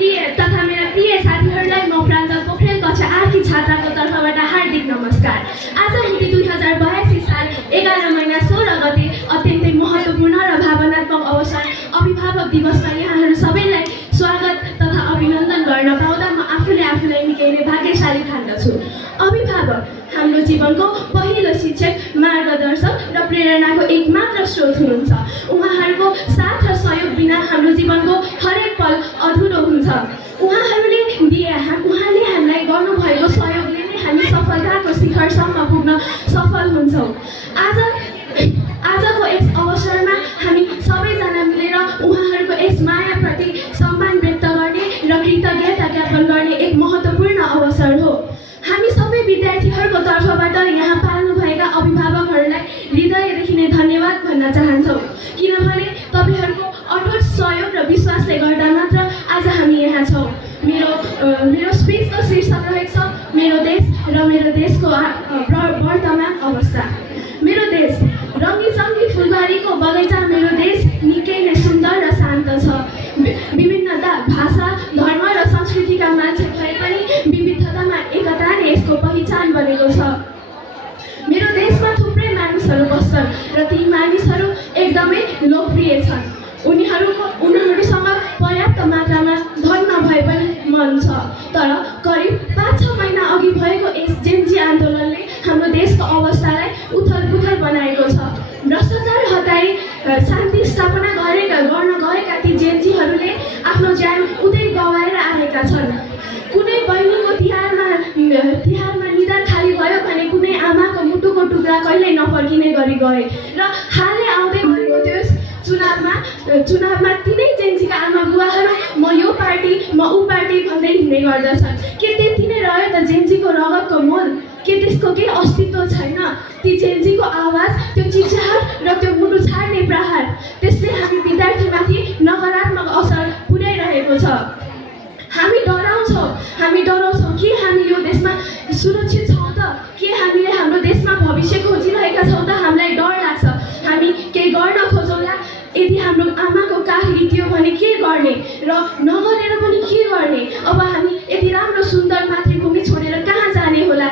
तथा मेरा प्रिय साथीहरूलाई म प्राञ्जल पोखरेल कक्षा 8 की छात्राको तर्फबाट हार्दिक नमस्कार। आज मिति 2082 साल 11 महिना 16 गते अत्यन्तै महत्त्वपूर्ण र भावनात्मक अवसर अभिभावक दिवसमा यहाँहरू सबैलाई स्वागत तथा अभिनन्दन गर्न पाउँदा म आफूलाई निकै नै भाग्यशाली ठान्दछु। अभिभावक हाम्रो जीवनको पहिलो शिक्षक, मार्गदर्शक र प्रेरणाको एकमात्र स्रोत हुनुहुन्छ। उहाँहरूको साथ र सहयोग बिना हाम्रो जीवनको हरेक पल अधुरो हुन्छ। उहाँले हामीलाई गर्नुभएको सहयोगले नै हामी सफलताको शिखरसम्म पुग्न सफल हुन्छौँ। आजको यस अवसरमा हामी सबैजना मिलेर उहाँहरूको यस मायाप्रति सम्मान व्यक्त गर्ने र कृतज्ञता ज्ञापन गर्ने एक महत्त्वपूर्ण अवसर हो। हामी सबै विद्यार्थीहरूको तर्फबाट यहाँ पाल्नुभएका अभिभावकहरूलाई हृदयदेखि नै धन्यवाद भन्न चाहन्छौँ, किनभने तपाईँहरूको अटुट सहयोग र विश्वासले गर्दा मात्र आज हामी यहाँ छौँ। मेरो स्पिचको शीर्षक रहेको छ मेरो देश र मेरो देशको वर्तमान अवस्था। मेरो देश रङ्गी फुलबारीको बगैँचा। मेरो देश निकै नै सुन्दर र शान्त छ। विभिन्नता, भाषा, धर्म र संस्कृतिका मान्छे भए पनि विविधतामा एकता नै यसको पहिचान बनेको छ। मेरो देशमा थुप्रै मानिसहरू बस्छन् र ती मानिसहरू एकदमै लोकप्रिय छन्। उनीहरूसँग पर्याप्त मात्रामा धन नभए पनि मन छ। तर करिब 5-6 महिना अघि भएको यस जेन्जी आन्दोलनले हाम्रो देशको अवस्थालाई उथलपुथल बनाएको छ। भ्रष्टाचार हटाई शान्ति स्थापना गर्न गएका ती जेन्जीहरूले आफ्नो ज्यान उतै गवाएर आएका छन्। कुनै बहिनीको तिहारमा निधार खाली भयो भने कुनै आमाको मुटुको टुक्रा कहिल्यै नफर्किने गरी गए र हालै आउँदै गरेको त्यो चुनावमा तिनै जेन्जीका आमा बुवाहरू म यो पार्टी म ऊ पार्टी भन्दै हिँड्ने गर्दछन्। के त्यति नै रह्यो त जेन्जीको रगतको मोल? के त्यसको केही अस्तित्व छैन? ती जेन्जीको आवाज, त्यो चिच्याहाट र त्यो मुटु छाड्ने प्रहार, त्यसले हामी विद्यार्थीमाथि नकारात्मक असर पुर्याइरहेको छ। हामी डराउँछौँ कि हामी यो देशमा सुरक्षित छौँ त? के हामीले हाम्रो देशमा भविष्य खोजिरहेका छौँ त? हामीलाई डर लाग्छ। हामी केही गर्न खोजौँला, यदि हाम्रो आमाको काख रित्यो भने के गर्ने र नगरेर पनि के गर्ने? अब हामी यति राम्रो सुन्दर मातृभूमि छोडेर कहाँ जाने होला?